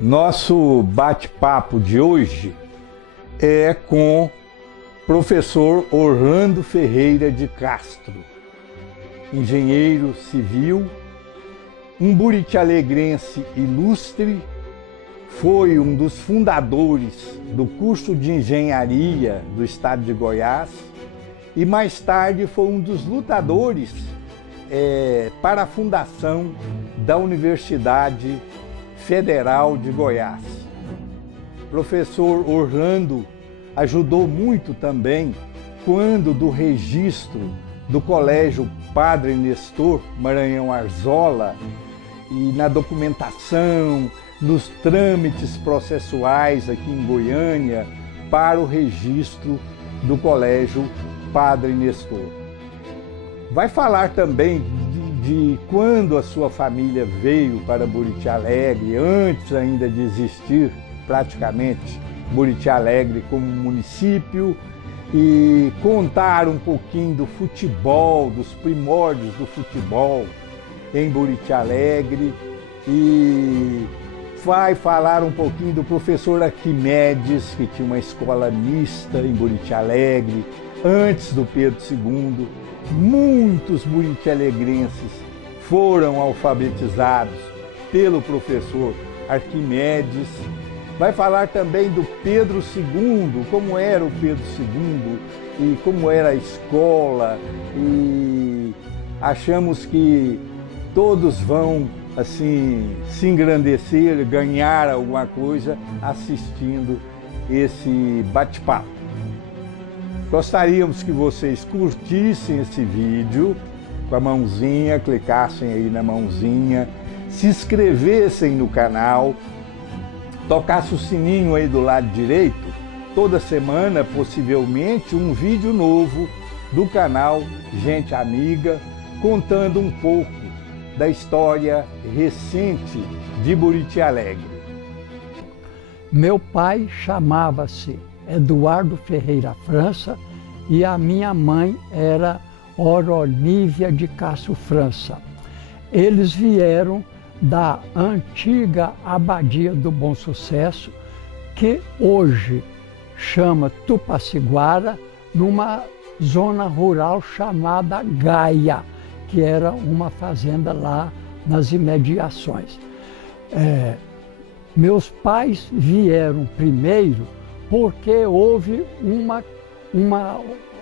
Nosso bate-papo de hoje é com o professor Orlando Ferreira de Castro, engenheiro civil, um buriti-alegrense ilustre, foi um dos fundadores do curso de engenharia do estado de Goiás e mais tarde foi um dos lutadores para a fundação da Universidade Federal de Goiás. Professor Orlando ajudou muito também quando do registro do Colégio Padre Nestor Maranhão Arzola e na documentação, nos trâmites processuais aqui em Goiânia para o registro do Colégio Padre Nestor. Vai falar também de quando a sua família veio para Buriti Alegre, antes ainda de existir praticamente Buriti Alegre como município, e contar um pouquinho do futebol, dos primórdios do futebol em Buriti Alegre, e vai falar um pouquinho do professor Arquimedes, que tinha uma escola mista em Buriti Alegre, antes do Pedro II. Muitos buriti-alegrenses foram alfabetizados pelo professor Arquimedes. Vai falar também do Pedro II, como era o Pedro II e como era a escola. E achamos que todos vão assim se engrandecer, ganhar alguma coisa assistindo esse bate-papo. Gostaríamos que vocês curtissem esse vídeo com a mãozinha, clicassem aí na mãozinha, se inscrevessem no canal, tocasse o sininho aí do lado direito. Toda semana, possivelmente, um vídeo novo do canal Gente Amiga, contando um pouco da história recente de Buriti Alegre. Meu pai chamava-se Eduardo Ferreira França e a minha mãe era Orolívia de Castro França. Eles vieram da antiga Abadia do Bom Sucesso, que hoje chama Tupaciguara, numa zona rural chamada Gaia, que era uma fazenda lá nas imediações. Meus pais vieram primeiro porque houve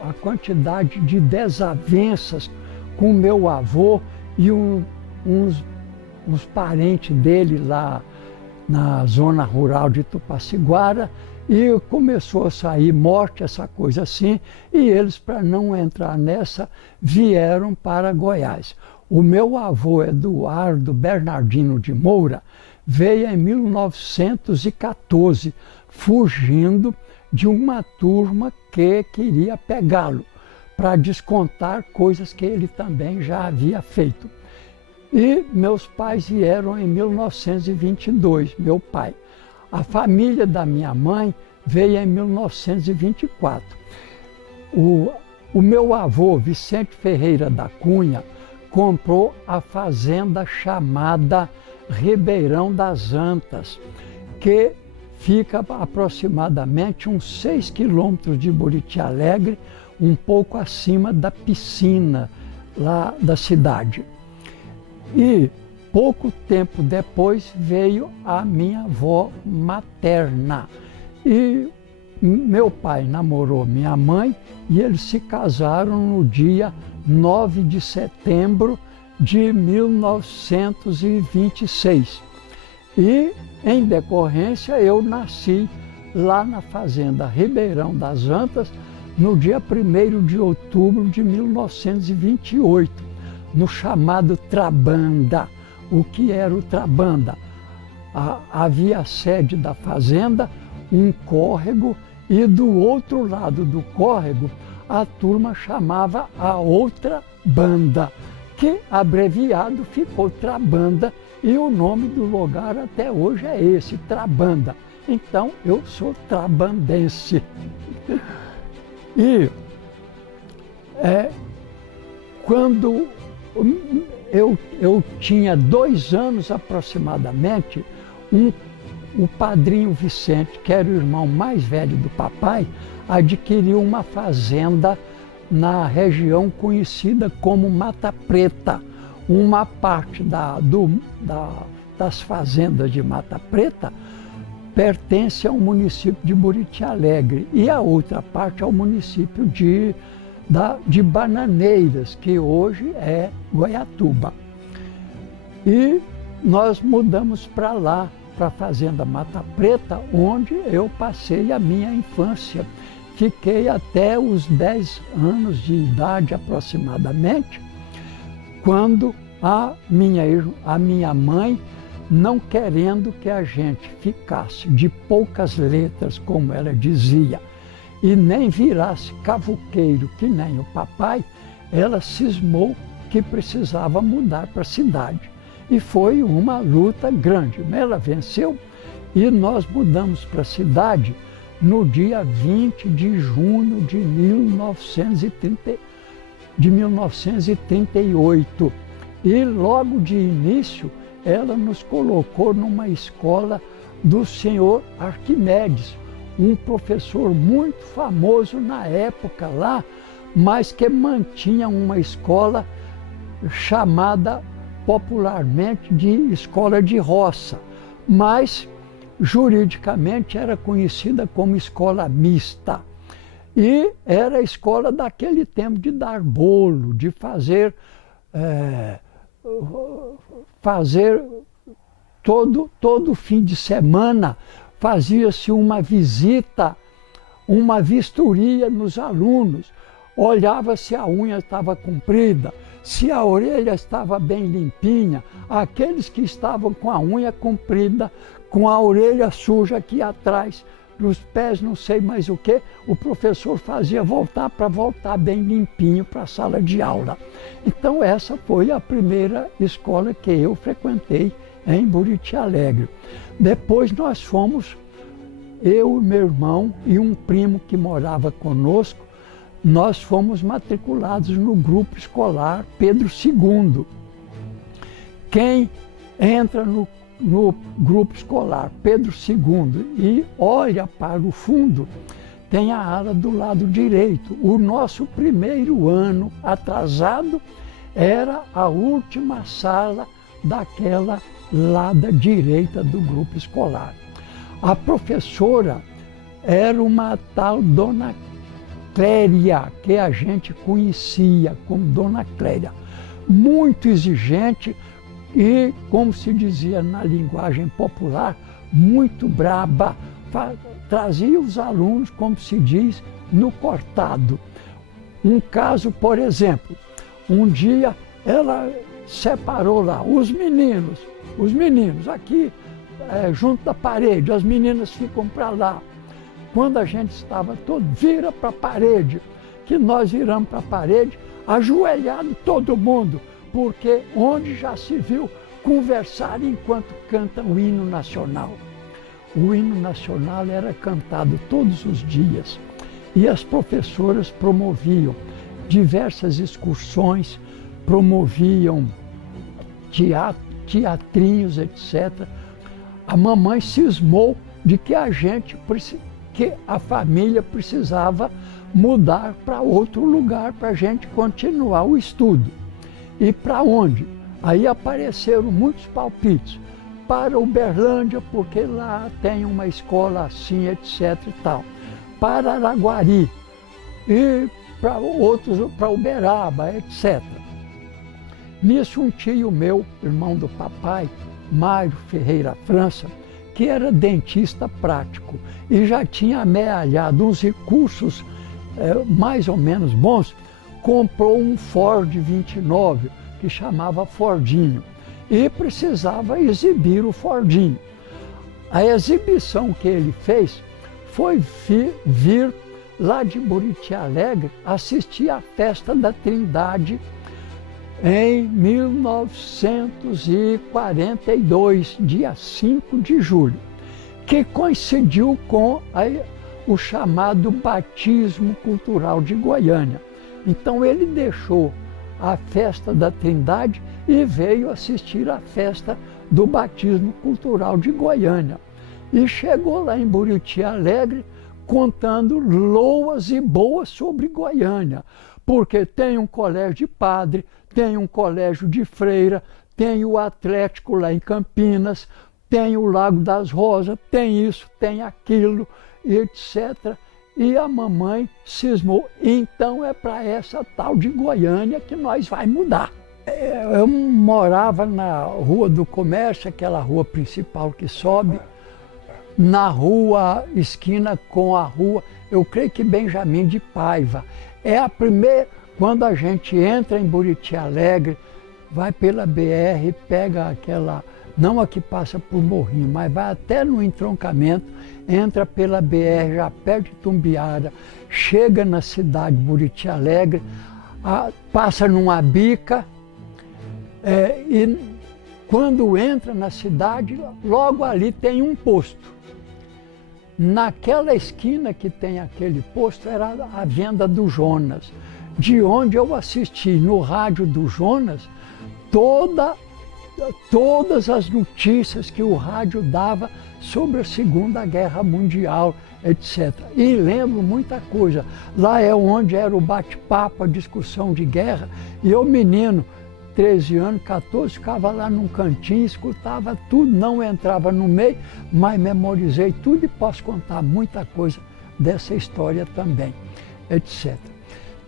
a quantidade de desavenças com meu avô e uns parentes dele lá na zona rural de Tupaciguara, e começou a sair morte, essa coisa assim, e eles, para não entrar nessa, vieram para Goiás. O meu avô, Eduardo Bernardino de Moura, veio em 1914, fugindo de uma turma que queria pegá-lo, para descontar coisas que ele também já havia feito. E meus pais vieram em 1922, meu pai. A família da minha mãe veio em 1924. O meu avô, Vicente Ferreira da Cunha, comprou a fazenda chamada Ribeirão das Antas, que fica aproximadamente uns 6 quilômetros de Buriti Alegre, um pouco acima da piscina lá da cidade. E pouco tempo depois veio a minha avó materna. E meu pai namorou minha mãe e eles se casaram no dia 9 de setembro de 1926. E, em decorrência, eu nasci lá na fazenda Ribeirão das Antas, no dia 1º de outubro de 1928, no chamado Trabanda. O que era o Trabanda? Havia a sede da fazenda, um córrego, e do outro lado do córrego a turma chamava a outra banda, que abreviado ficou Trabanda, e o nome do lugar até hoje é esse, Trabanda. Então eu sou trabandense. E Quando eu tinha 2 anos aproximadamente, o padrinho Vicente, que era o irmão mais velho do papai, adquiriu uma fazenda na região conhecida como Mata Preta. Uma parte das fazendas de Mata Preta pertence ao município de Buriti Alegre e a outra parte ao município de Bananeiras, que hoje é Goiatuba. E nós mudamos para lá, para a fazenda Mata Preta, onde eu passei a minha infância. Fiquei até os 10 anos de idade aproximadamente, quando a minha mãe, não querendo que a gente ficasse de poucas letras, como ela dizia, e nem virasse cavuqueiro, que nem o papai, ela cismou que precisava mudar para a cidade. E foi uma luta grande. Ela venceu e nós mudamos para a cidade no dia 20 de junho de 1938. E logo de início, ela nos colocou numa escola do senhor Arquimedes, um professor muito famoso na época lá, mas que mantinha uma escola chamada popularmente de escola de roça, mas juridicamente era conhecida como escola mista. E era a escola daquele tempo de dar bolo, de fazer todo fim de semana fazia-se uma visita, uma vistoria nos alunos, olhava se a unha estava comprida, se a orelha estava bem limpinha. Aqueles que estavam com a unha comprida, com a orelha suja aqui atrás, dos pés não sei mais o que, o professor fazia voltar bem limpinho para a sala de aula. Então essa foi a primeira escola que eu frequentei em Buriti Alegre. Depois nós fomos, eu, meu irmão e um primo que morava conosco, nós fomos matriculados no grupo escolar Pedro II. Quem entra no grupo escolar Pedro II e olha para o fundo, tem a ala do lado direito. O nosso primeiro ano atrasado era a última sala daquela lado direita do grupo escolar. A professora era uma tal Dona Cléria, que a gente conhecia como Dona Cléria, muito exigente e, como se dizia na linguagem popular, muito braba. Trazia os alunos, como se diz, no cortado. Um caso, por exemplo, um dia ela separou lá os meninos aqui junto da parede, as meninas ficam para lá. Quando a gente estava todo, vira para a parede, que nós viramos para a parede, ajoelhado todo mundo, porque onde já se viu conversar enquanto canta o hino nacional. O hino nacional era cantado todos os dias e as professoras promoviam diversas excursões, promoviam teatrinhos, etc. A mamãe cismou de que a família precisava mudar para outro lugar para a gente continuar o estudo. E para onde? Aí apareceram muitos palpites. Para Uberlândia, porque lá tem uma escola assim, etc. e tal. Para Araguari e para outros, para Uberaba, etc. Nisso, um tio meu, irmão do papai, Mário Ferreira França, que era dentista prático e já tinha amealhado uns recursos mais ou menos bons, comprou um Ford 29, que chamava Fordinho, e precisava exibir o Fordinho. A exibição que ele fez foi vir lá de Buriti Alegre assistir à festa da Trindade em 1942, dia 5 de julho, que coincidiu com o chamado Batismo Cultural de Goiânia. Então ele deixou a festa da Trindade e veio assistir à festa do batismo cultural de Goiânia. E chegou lá em Buriti Alegre contando loas e boas sobre Goiânia, porque tem um colégio de padre, tem um colégio de freira, tem o Atlético lá em Campinas, tem o Lago das Rosas, tem isso, tem aquilo, etc. E a mamãe cismou, então é para essa tal de Goiânia que nós vai mudar. Eu morava na Rua do Comércio, aquela rua principal que sobe, na rua, esquina com a rua, eu creio que Benjamin de Paiva. É a primeira, quando a gente entra em Buriti Alegre, vai pela BR, pega aquela, não a que passa por Morrinho, mas vai até no entroncamento, entra pela BR, já perto de Tumbiara, chega na cidade de Buriti Alegre, passa numa bica, e quando entra na cidade, logo ali tem um posto. Naquela esquina que tem aquele posto era a venda do Jonas, de onde eu assisti no rádio do Jonas todas as notícias que o rádio dava sobre a Segunda Guerra Mundial, etc. E lembro muita coisa. Lá é onde era o bate-papo, a discussão de guerra, e eu, menino, 13 anos, 14, ficava lá num cantinho, escutava tudo, não entrava no meio, mas memorizei tudo e posso contar muita coisa dessa história também, etc.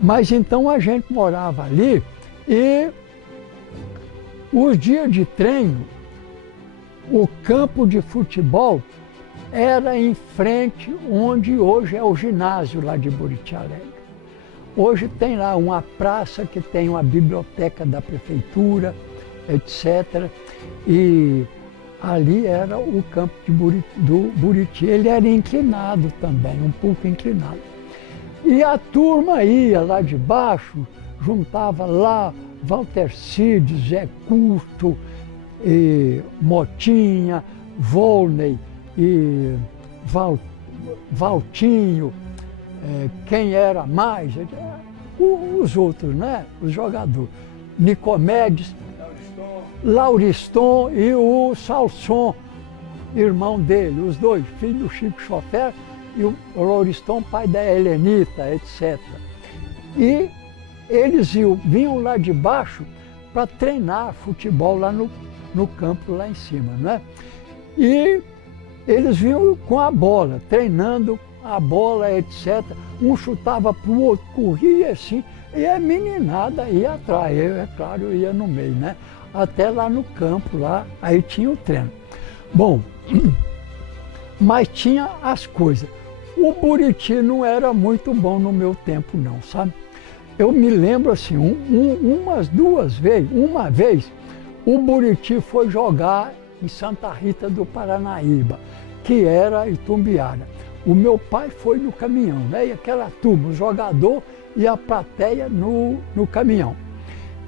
Mas então a gente morava ali e os dias de treino, o campo de futebol era em frente onde hoje é o ginásio lá de Buriti Alegre. Hoje tem lá uma praça que tem uma biblioteca da prefeitura, etc. E ali era o campo do Buriti. Ele era inclinado também, um pouco inclinado. E a turma ia lá de baixo, juntava lá Walter Cid, Zé Curto, e Motinha, Volney e Valtinho, quem era mais, os outros, né? Os jogadores. Nicomedes, Lauriston e o Salson, irmão dele, os dois, filho do Chico Chofer e o Lauriston, pai da Helenita, etc. E eles vinham lá de baixo para treinar futebol lá no campo lá em cima, né? E eles vinham com a bola, treinando a bola, etc. Um chutava para o outro, corria assim, e a meninada ia atrás. Eu, é claro, eu ia no meio, né? Até lá no campo, lá, aí tinha o treino. Bom, mas tinha as coisas. O Buriti não era muito bom no meu tempo, não, sabe? Eu me lembro assim, uma vez, o Buriti foi jogar em Santa Rita do Paranaíba, que era Itumbiara. O meu pai foi no caminhão, né? E aquela turma, o jogador e a plateia no caminhão.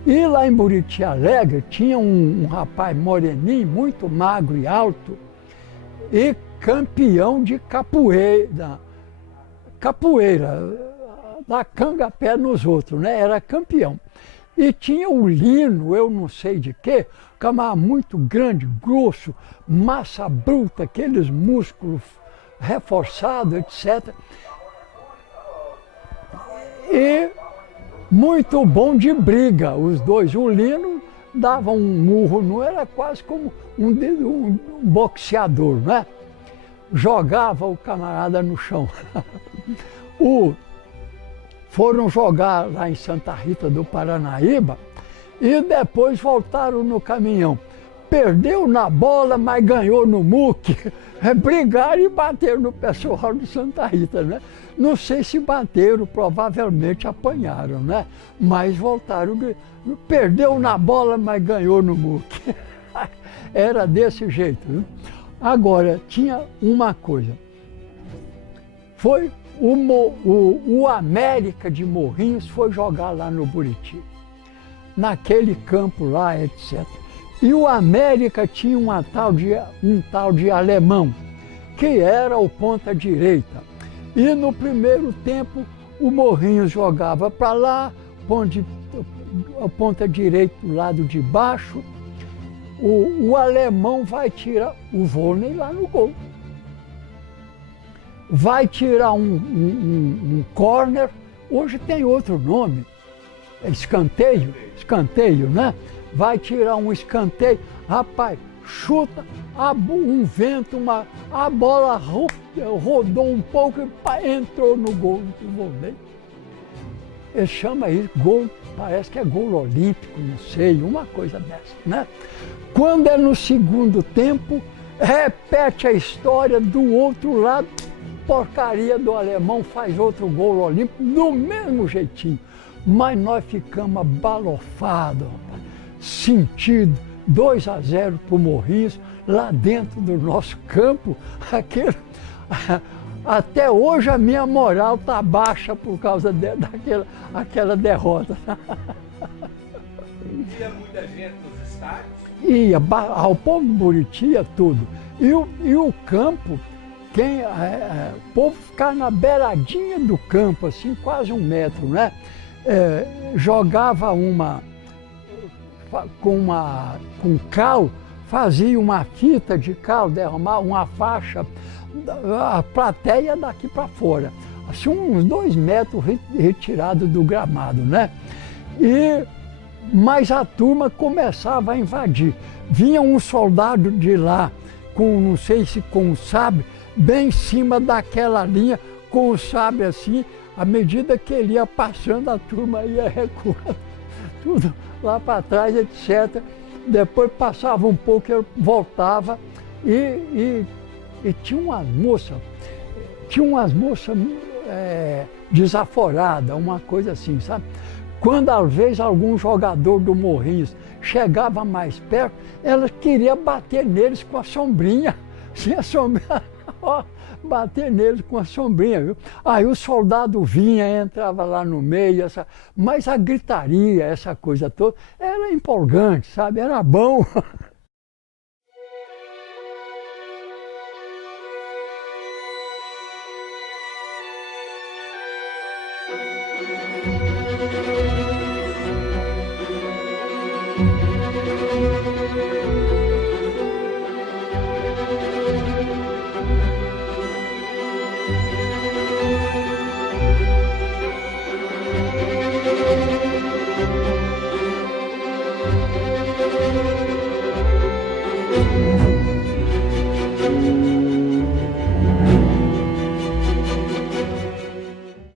E lá em Buriti Alegre tinha um rapaz moreninho, muito magro e alto, e campeão de capoeira, da canga-pé nos outros, né? Era campeão. E tinha o Lino, eu não sei de quê, camarada muito grande, grosso, massa bruta, aqueles músculos reforçados, etc. E muito bom de briga, os dois. O Lino dava um murro, não era quase como um boxeador, né? Jogava o camarada no chão. Foram jogar lá em Santa Rita do Paranaíba e depois voltaram no caminhão. Perdeu na bola, mas ganhou no muque. Brigaram e bateram no pessoal de Santa Rita, né? Não sei se bateram, provavelmente apanharam, né? Mas voltaram, perdeu na bola, mas ganhou no muque. Era desse jeito, né? Agora, tinha uma coisa. Foi o América de Morrinhos foi jogar lá no Buriti, naquele campo lá, etc. E o América tinha um tal de alemão, que era o ponta direita. E no primeiro tempo o Morrinhos jogava para lá, a ponta direita do lado de baixo, o alemão vai tirar o vôlei lá no gol. Vai tirar um corner, hoje tem outro nome, escanteio, né? Vai tirar um escanteio, rapaz, chuta, um vento, a bola rodou um pouco e entrou no gol do vôlei. Ele chama isso gol, parece que é gol olímpico, não sei, uma coisa dessa, né? Quando é no segundo tempo, repete a história do outro lado, porcaria do alemão faz outro gol olímpico do mesmo jeitinho. Mas nós ficamos abalofados, rapaz, sentido, 2-0 para o Morrinhos, lá dentro do nosso campo, até hoje a minha moral está baixa por causa daquela derrota. Ia muita gente nos estádios? Ia, ao povo de Buriti ia tudo. E o campo, o povo ficava na beiradinha do campo, assim, quase 1 metro, né? Jogava com cal, fazia uma fita de cal, derramava uma faixa, a plateia daqui para fora, assim, uns 2 metros retirado do gramado, né? Mas a turma começava a invadir. Vinha um soldado de lá, não sei se com o sabre, bem em cima daquela linha, com o sabre assim, à medida que ele ia passando, a turma ia recuando, tudo lá para trás, etc. Depois passava um pouco, ele voltava e tinha umas moças desaforadas, uma coisa assim, sabe? Quando às vezes algum jogador do Morrinhos chegava mais perto, ela queria bater neles com a sombrinha, sem a sombrinha, bater neles com a sombrinha, viu? Aí o soldado vinha, entrava lá no meio, mas a gritaria, essa coisa toda, era empolgante, sabe? Era bom.